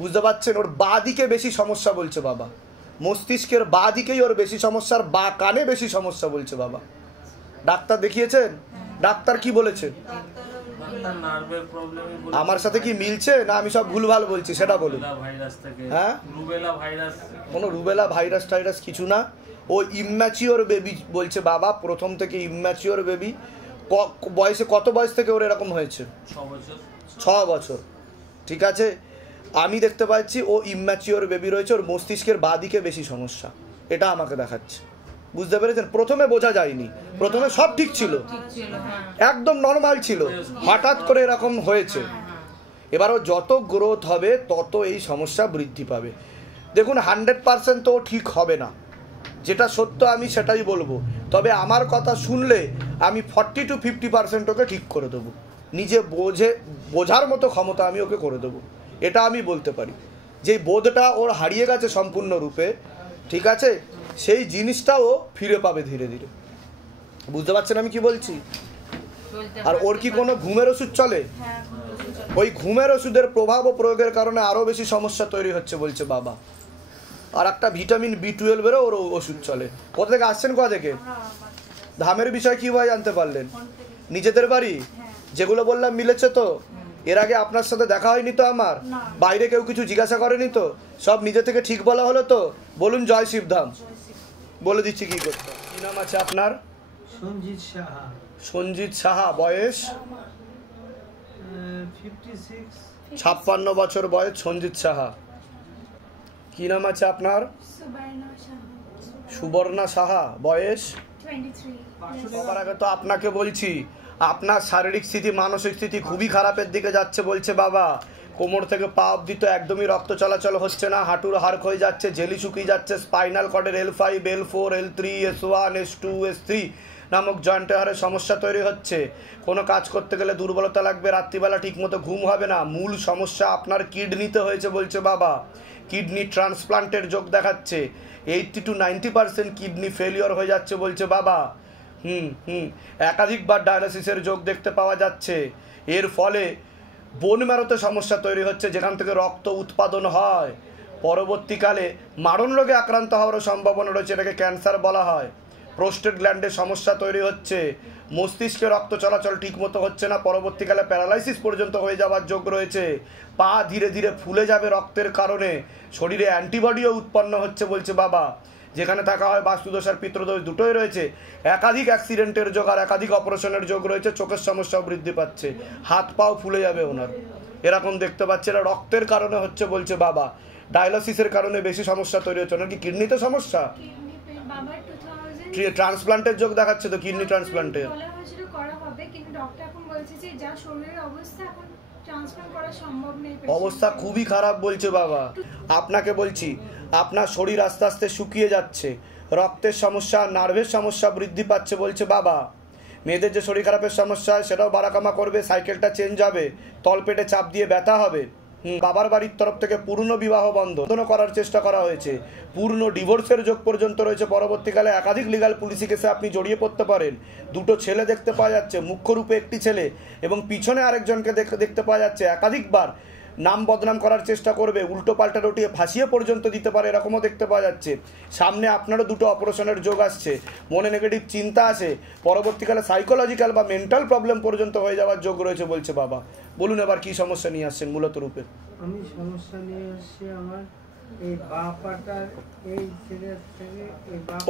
বুঝতে পারছেন? ওর বাঁ দিকে বেশি সমস্যা বলছে বাবা, মস্তিষ্কের বাঁ দিকেই ওর বেশি সমস্যার, বা কানে বেশি সমস্যা বলছে বাবা। ডাক্তার দেখিয়েছেন? ডাক্তার কি বলেছে? আমার সাথে কি মিলছে না আমি সব ভুলভাল বলছি সেটা বলুন। হ্যাঁ, কোনো রুবেলা ভাইরাস টাইরাস কিছু না, ও ইম্যাচিওর বেবি বলছে বাবা। প্রথম থেকে ইম্যাচিওর বেবি। বয়সে কত বয়স থেকে ওর এরকম হয়েছে? 6 বছর। ঠিক আছে, আমি দেখতে পাচ্ছি ও ইম্যাচিওর বেবি রয়েছে, ওর মস্তিষ্কের বাঁ দিকে বেশি সমস্যা, এটা আমাকে দেখাচ্ছে। বুঝতে পেরেছেন? প্রথমে বোঝা যায়নি, প্রথমে সব ঠিক ছিল, একদম নর্মাল ছিল, হঠাৎ করে এরকম হয়েছে। এবারও যত গ্রোথ হবে তত এই সমস্যা বৃদ্ধি পাবে। দেখুন 100% তো ঠিক হবে না, যেটা সত্য আমি সেটাই বলবো, তবে আমার কথা শুনলে আমি 40 to 50% ওকে ঠিক করে দেবো। নিজে বোঝার মতো ক্ষমতা আমি ওকে করে দেবো, এটা আমি বলতে পারি। যেই বোধটা ওর হারিয়ে গেছে সম্পূর্ণরূপে, ঠিক আছে, সেই জিনিসটাও ফিরে পাবে ধীরে ধীরে। বুঝতে পারছেন আমি কি বলছি? আর ওর কি কোনো ঘুমের ওষুধ চলে? ওই ঘুমের ওষুধের প্রভাব ও প্রয়োগের কারণে আরো বেশি সমস্যা তৈরি হচ্ছে বলছে বাবা। আর একটা ভিটামিন B12-এরও ওর ওষুধ চলে। কোথা থেকে আসছেন, কোথা থেকে? ধামের বিষয় কিভাবে জানতে পারলেন? নিজেদের বাড়ি? যেগুলো বললাম মিলেছে তো? এর আগে আপনার সাথে দেখা হয়নি তো আমার? বাইরে কেউ কিছু জিজ্ঞাসা করেনি তো? সব নিজে থেকে ঠিক বলা হলো তো? বলুন জয় শিবধাম। বলে দিচ্ছি কি করতে। কি নাম আছে আপনার? সঞ্জিত সাহা। সঞ্জিত সাহা, বয়স? 56 বছর বয়স সঞ্জিত সাহা। কি নাম আছে আপনার? সুবর্ণা সাহা, বয়স? 23। সবার আগে তো আপনাকে বলছি আপনার শারীরিক স্থিতি মানসিক স্থিতি খুবই খারাপের দিকে যাচ্ছে বলছে বাবা। কোমর থেকে পা অবধি তো একদমই রক্ত চলাচল হচ্ছে না, হাঁটুর হাড় ক্ষয়ে যাচ্ছে, ঝেলি শুকিয়ে যাচ্ছে, spinal কর্ডের L5, L4, L3, S1, S2, S3 নামক জয়েন্টে হাড়ের সমস্যা তৈরি হচ্ছে। কোনো কাজ করতে গেলে দুর্বলতা লাগবে, রাত্রিবেলা ঠিকমতো ঘুম হবে না। মূল সমস্যা আপনার কিডনিতে হয়েছে বলছে বাবা। কিডনি ট্রান্সপ্লান্টের যোগ দেখাচ্ছে, 80 to 90% কিডনি ফেলিওর হয়ে যাচ্ছে বলছে বাবা। একাধিকবার ডায়ালিসিসের যোগ দেখতে পাওয়া যাচ্ছে। এর ফলে বোন ম্যারোতে সমস্যা তৈরি হচ্ছে, যেখান থেকে রক্ত উৎপাদন হয়। পরবর্তীকালে মারণ রোগে আক্রান্ত হওয়ারও সম্ভাবনা রয়েছে, এটাকে ক্যান্সার বলা হয়। প্রোস্টেট গ্ল্যান্ডে সমস্যা তৈরি হচ্ছে, মস্তিষ্কে রক্ত চলাচল ঠিকমতো হচ্ছে না, পরবর্তীকালে প্যারালাইসিস পর্যন্ত হয়ে যাওয়ার যোগ রয়েছে। পা ধীরে ধীরে ফুলে যাবে রক্তের কারণে, শরীরে অ্যান্টিবডিও উৎপন্ন হচ্ছে বলছে বাবা। যেখানে থাকা হয় বাস্তুদোষ আর পিতৃদোষ দুটোই রয়েছে। একাধিক অ্যাক্সিডেন্টের যোগ আর একাধিক অপারেশনের যোগ রয়েছে, চোখের সমস্যাও বৃদ্ধি পাচ্ছে, হাত পাও ফুলে যাবে ওনার, এরকম দেখতে পাচ্ছে। এটা রক্তের কারণে হচ্ছে বলছে বাবা। ডায়ালিসিসের কারণে বেশি সমস্যা তৈরি হচ্ছে। ওনার কি কিডনিতে সমস্যা? ট্রান্সপ্লান্টের যোগ দেখাচ্ছে তো, কিডনি ট্রান্সপ্লান্টের অবস্থা খুবই খারাপ বলছে বাবা। আপনাকে বলছি আপনার শরীর আস্তে আস্তে শুকিয়ে যাচ্ছে, রক্তের সমস্যা, নার্ভের সমস্যা বৃদ্ধি পাচ্ছে বলছে বাবা। মেয়েদের যে শরীর খারাপের সমস্যা সেটাও বাড়াকামা করবে, সাইকেলটা চেঞ্জ হবে, তলপেটে চাপ দিয়ে ব্যথা হবে। বাবার বাড়ির তরফ থেকে পূর্ণ বিবাহ বন্ধন করার চেষ্টা করা হয়েছে, পূর্ণ ডিভোর্সের যোগ পর্যন্ত রয়েছে। পরবর্তীকালে একাধিক লিগাল পুলিশি কেসে আপনি জড়িয়ে পড়তে পারেন। দুটো ছেলে দেখতে পাওয়া যাচ্ছে, মুখ্য রূপে একটি ছেলে এবং পিছনে আরেকজনকে দেখতে পাওয়া যাচ্ছে। একাধিকবার নাম বদনাম করার চেষ্টা করবে, উল্টো পাল্টা রটিয়ে ফাঁসিয়ে পর্যন্ত দিতে পারে, এরকমও দেখতে পাওয়া যাচ্ছে। সামনে আপনারও দুটো অপারেশনের যোগ আসছে, মনে নেগেটিভ চিন্তা আসে, পরবর্তীকালে সাইকোলজিক্যাল বা মেন্টাল প্রবলেম পর্যন্ত হয়ে যাওয়ার যোগ রয়েছে বলছে বাবা। বলুন এবার কি সমস্যা নিয়ে আসছেন মূলত রূপে? আমি সমস্যা নিয়ে আসছি আমার এই বাঁ পাটার এই থেকে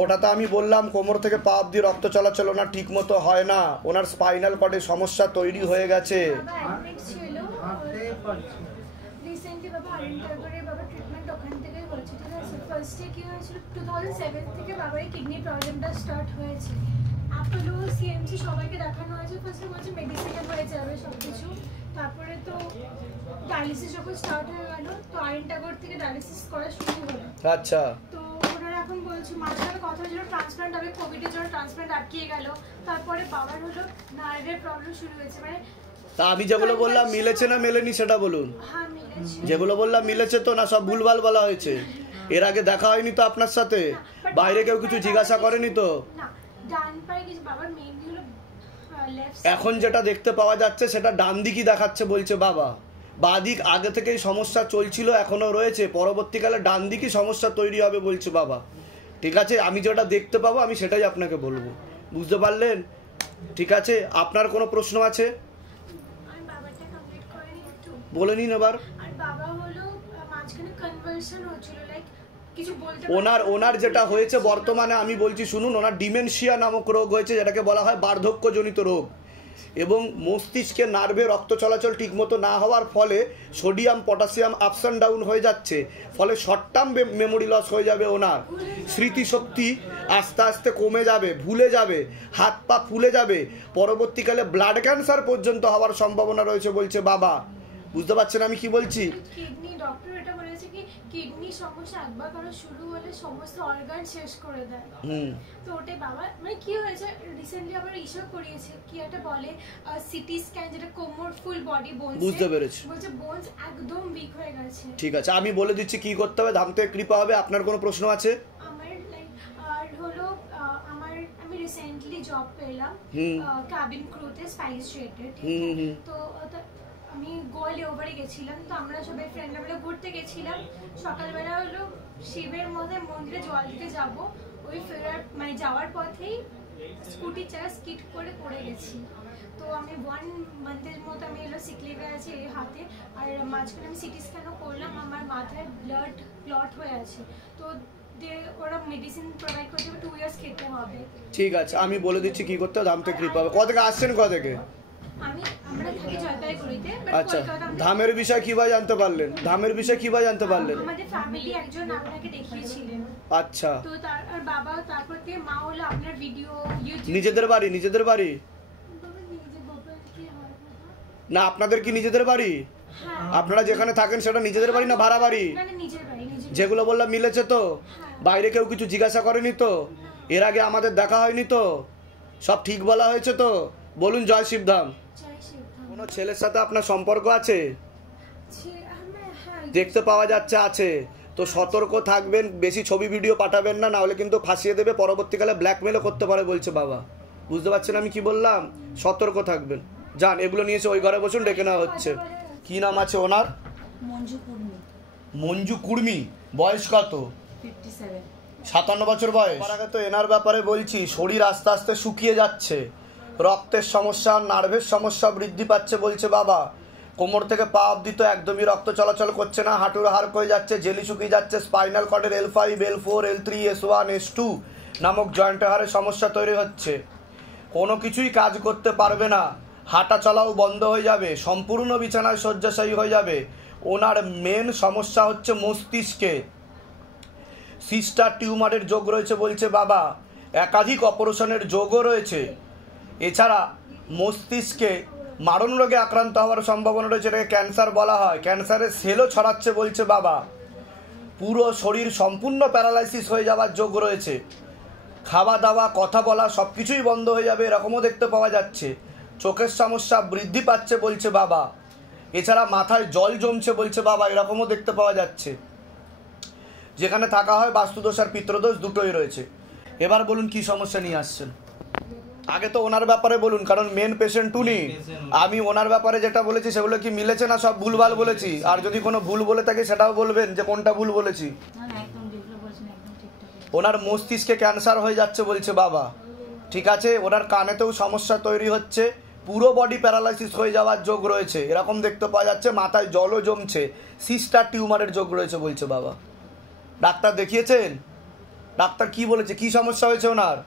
ওটা তো আমি বললাম, কোমর থেকে পা অবধি রক্ত চলাচল ওনার ঠিক মতো হয় না, ওনার স্পাইনাল কর্ডে সমস্যা তৈরি হয়ে গেছে। রিসেন্টলি বাবা আরেন্টাগরে বাবা ট্রিটমেন্ট ওখান থেকেই হয়েছে, ঠিক আছে। ফার্স্টে কি হয়েছিল 2007 থেকে বাবার কিডনি প্রবলেমটা স্টার্ট হয়েছে। অ্যাপোলো সিএমসি সবাইকে দেখানো হয়েছে, ফার্স্টে বলছে মেডিসিনে হয়ে যাবে সব কিছু। তারপরে তো ডায়ালিসিস যখন স্টার্ট হয়ে গেল তো আরেন্টাগর থেকে ডায়ালিসিস করা শুরু হলো। আচ্ছা, তো ওনারা এখন বলছে মাঝখানে কথা হয়েছিল ট্রান্সপ্লান্ট হবে, কোভিডের জন্য ট্রান্সপ্লান্ট আটকে গেল। তারপরে বাবার হলো নার্ভের প্রবলেম শুরু হয়েছে। মানে তা আমি যেগুলো বললাম মিলেছে না মেলেনি সেটা বলুন। হ্যাঁ মিলেছে, যেগুলো বললাম মিলেছে তো, না সব ভুলভাল বলা হয়েছে? এর আগে দেখা হয়নি তো আপনার সাথে? বাইরে কেউ কিছু জিজ্ঞাসা করেনি তো? না ডান পায়ে কিছু বাবার মেইনলি হলো লেফট। এখন যেটা দেখতে পাওয়া যাচ্ছে সেটা ডান দিকই দেখাচ্ছে বলছে বাবা। বাঁ দিক আগে থেকেই সমস্যা চলছিল, এখনো রয়েছে, পরবর্তীকালে ডান দিকই সমস্যা তৈরি হবে বলছে বাবা। ঠিক আছে, আমি যেটা দেখতে পাবো আমি সেটাই আপনাকে বলবো, বুঝতে পারলেন? ঠিক আছে, আপনার কোনো প্রশ্ন আছে আমি বাবাটা কমপ্লিট করে নিই একটু বলে নিন এবার। আর বাবা হলো মাঝখানে কনভার্সন হচ্ছিল, লাইক কিছু বলতে ওনার যেটা হয়েছে বর্তমানে আমি বলছি শুনুন, ওনার ডিমেনশিয়া নামক রোগ হয়েছে, যেটাকে বলা হয় বার্ধক্যজনিত রোগ। এবং মস্তিষ্কে নার্ভে রক্ত চলাচল ঠিকমতো না হওয়ার ফলে sodium potassium ups and down হয়ে যাচ্ছে, ফলে শর্ট টার্ম মেমোরি লস হয়ে যাবে, ওনার স্মৃতিশক্তি আস্তে আস্তে কমে যাবে, ভুলে যাবে, হাত পা ফুলে যাবে, পরবর্তীকালে ব্লাড ক্যান্সার পর্যন্ত হওয়ার সম্ভাবনা রয়েছে বলছে বাবা। বুঝতে পারছেন আমি কি বলছি? কিডনি ডক্টর এটা বলেছে কি কিডনি সমস্যা একবার কারো শুরু হলে সমস্ত অর্গান শেষ করে দেয়। তো ওটাই বাবা মানে কি হয়েছে রিসেন্টলি আবার ইস্যু করিয়েছে কি একটা বলে সিটি স্ক্যান, যেটা কোমর ফুল বডি বোনস, বুঝতে পেরেছি, বলছে বোনস একদম উইক হয়ে গেছে। ঠিক আছে, আমি বলে দিচ্ছি কি করতে হবে, ধাম থেকে কৃপা হবে। আপনার কোনো প্রশ্ন আছে? আমার লাইক আর হলো আমি রিসেন্টলি জব পেলাম ক্যাবিন ক্রুতে স্পাইস জেটে, ঠিক আছে? তো আমি গোয়া লেওভারে গেছিলাম, তো আমরা সবাই ফ্রেন্ডরা মিলে ঘুরতে গেছিলাম। সকালবেলা হলো শিবের মধ্যে মন্দিরে জল দিতে যাব, ওই ফেরার মানে যাওয়ার পথেই স্কুটি চালা স্কিড করে পড়ে গেছি। তো আমি 1 মান্থের মতো আমি এলো সিক লিভে আছি এই হাতে, আর মাঝখানে আমি সিটি স্ক্যানও করলাম, আমার মাথায় ব্লাড ক্লট হয়ে আছে। তো ওরা মেডিসিন প্রোভাইড করে দেবে, 2 ইয়ার্স খেতে হবে। ঠিক আছে, আমি বলে দিচ্ছি কি করতে হবে, ধাম থেকে কৃপা হবে। কোথা থেকে আসছেন, কোথা থেকে? আমরা থাকি জলপাইগুড়িতে। আচ্ছা, ধামের বিষয় কিভাবে জানতে পারলেন? ধামের বিষয় কিভাবে জানতে পারলেন? আমাদের ফ্যামিলি একজন আপনাকে দেখিয়েছিলেন। আচ্ছা, তো তার আর বাবা, তারপর থেকে মা হলো আপনার ভিডিও ইউটিউব। নিজেদের বাড়ি? নিজেদের বাড়ি না আপনাদের কি নিজেদের বাড়ি? আপনারা যেখানে থাকেন সেটা নিজেদের বাড়ি না ভাড়া বাড়ি? নিজের বাড়ি। যেগুলো বললাম মিলেছে তো? বাইরে কেউ কিছু জিজ্ঞাসা করেনি তো? এর আগে আমাদের দেখা হয়নি তো? সব ঠিক বলা হয়েছে তো? বলুন জয় শিবধাম। কোনো ছেলের সাথে আপনার সম্পর্ক আছে? দেখতে পাওয়া যাচ্ছে আছে। তো সতর্ক থাকবেন, বেশি ছবি ভিডিও পাঠাবেন না, নাহলে কিন্তু ফাঁসিয়ে দেবে, পরবর্তীকালে ব্ল্যাকমেলও করতে পারে বলছে বাবা। বুঝতে পারছেন আমি কি বললাম? সতর্ক থাকবেন। যান, এগুলো নিয়েছে ওই ঘরে বসুন, ডেকে নেওয়া হচ্ছে। কি নাম আছে ওনার? মঞ্জু কুর্মি। বয়স কত? 57 বছর বয়স। আগে তো এনার ব্যাপারে বলছি, শরীর আস্তে আস্তে শুকিয়ে যাচ্ছে, রক্তের সমস্যা, নার্ভের সমস্যা বৃদ্ধি পাচ্ছে বলছে বাবা। কোমর থেকে পা অবধি তো একদমই রক্ত চলাচল করছে না, হাঁটুর হাড় হয়ে যাচ্ছে, জেলি শুকিয়ে যাচ্ছে, spinal কর্ডের L5, L4, L3, S1, S2 নামক জয়েন্টের হাড়ের সমস্যা তৈরি হচ্ছে। কোনো কিছুই কাজ করতে পারবে না, হাঁটা চলাও বন্ধ হয়ে যাবে, সম্পূর্ণ বিছানায় শয্যাশায়ী হয়ে যাবে। ওনার মেন সমস্যা হচ্ছে মস্তিষ্কে সিস্টার টিউমারের যোগ রয়েছে বলছে বাবা, একাধিক অপারেশনের যোগও রয়েছে। এছাড়া মস্তিষ্কে মারণ রোগে আক্রান্ত হওয়ার সম্ভাবনা রয়েছে, এটাকে ক্যান্সার বলা হয়। ক্যান্সারের সেলও ছড়াচ্ছে বলছে বাবা। পুরো শরীর সম্পূর্ণ প্যারালাইসিস হয়ে যাওয়ার যোগ রয়েছে। খাওয়া দাওয়া, কথা বলা সব কিছুই বন্ধ হয়ে যাবে, এরকমও দেখতে পাওয়া যাচ্ছে। চোখের সমস্যা বৃদ্ধি পাচ্ছে বলছে বাবা। এছাড়া মাথায় জল জমছে বলছে বাবা, এরকমও দেখতে পাওয়া যাচ্ছে। যেখানে থাকা হয় বাস্তুদোষ আর পিতৃদোষ দুটোই রয়েছে। এবার বলুন কি সমস্যা নিয়ে আসছেন? আগে তো ওনার ব্যাপারে বলুন, কারণ মেন পেশেন্ট উনি। আমি ওনার ব্যাপারে যেটা বলেছি সেগুলো কি মিলেছে না সব ভুলভাল বলেছি? আর যদি কোনো ভুল বলে থাকে সেটাও বলবেন যে কোনটা ভুল বলেছি। ওনার মস্তিষ্কে ক্যান্সার হয়ে যাচ্ছে বলছে বাবা, ঠিক আছে? ওনার কানেতেও সমস্যা তৈরি হচ্ছে, পুরো বডি প্যারালাইসিস হয়ে যাওয়ার যোগ রয়েছে, এরকম দেখতে পাওয়া যাচ্ছে। মাথায় জলও জমছে, সিস্টার টিউমারের যোগ রয়েছে বলছে বাবা। ডাক্তার দেখিয়েছেন? ডাক্তার কি বলেছে, কি সমস্যা হয়েছে ওনার?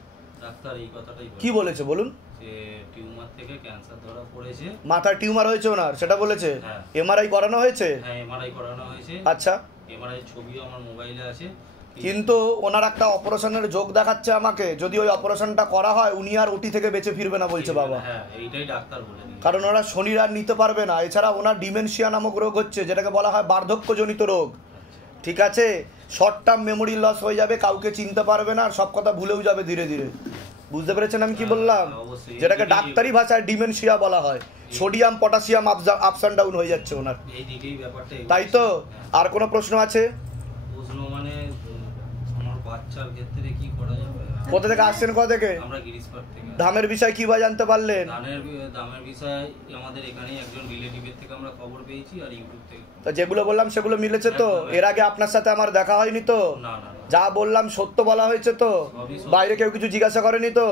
ডাক্তার এই কথাটাই কি বলেছে বলুন? যে টিউমার থেকে ক্যান্সার ধরা পড়েছে, মাথায় টিউমার হয়েছে ওনার, সেটা বলেছে। হ্যাঁ। এমআরআই করানো হয়েছে? হ্যাঁ, এমআরআই করানো হয়েছে। আচ্ছা, এমআরআই ছবিও আমার মোবাইলে আছে। কিন্তু ওনার একটা অপারেশনের যোগ দেখাচ্ছে আমাকে, যদি ওই অপারেশনটা করা হয় উনি আর ওটি থেকে বেঁচে ফিরবে না বলছে বাবা। হ্যাঁ, এইটাই ডাক্তার বলে দিয়েছে। কারণ ওরা শরীর আর নিতে পারবে না। এছাড়া ওনার ডিমেনশিয়া নামক রোগ হচ্ছে, যেটাকে বলা হয় বার্ধক্যজনিত রোগ, ঠিক আছে? শর্ট টার্ম মেমোরি লস হয়ে যাবে, কাউকে চিনতে পারবে না, আর সব কথা ভুলেও যাবে ধীরে ধীরে। বুঝতে পেরেছেন আমি কি বললাম? যেটাকে ডাক্তারি ভাষায় ডিমেনশিয়া বলা হয়। Sodium potassium ups and down হয়ে যাচ্ছে ওনার, তাই তো? আর কোনো প্রশ্ন আছে? প্রশ্ন মানে আমার বাচ্চার ক্ষেত্রে কি করা যাবে? কোথা থেকে আসছেন? কোথা থেকে? আমরা গিরিশপাড় থেকে। ধামের বিষয় কিভাবে জানতে পারলেন? দামের বিষয় আমাদের এখানেই একজন রিলেটিভের থেকে আমরা খবর পেয়েছি, আর ইউটিউব থেকে। তো যেগুলো বললাম সেগুলো মিলেছে তো? এর আগে আপনার সাথে আমার দেখা হয়নি তো? না না, যা বললাম সত্য বলা হয়েছে তো? বাইরে কেউ কিছু জিজ্ঞাসা করেনি তো?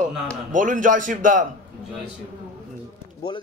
বলুন জয় শিবধাম। জয় শিব। বলে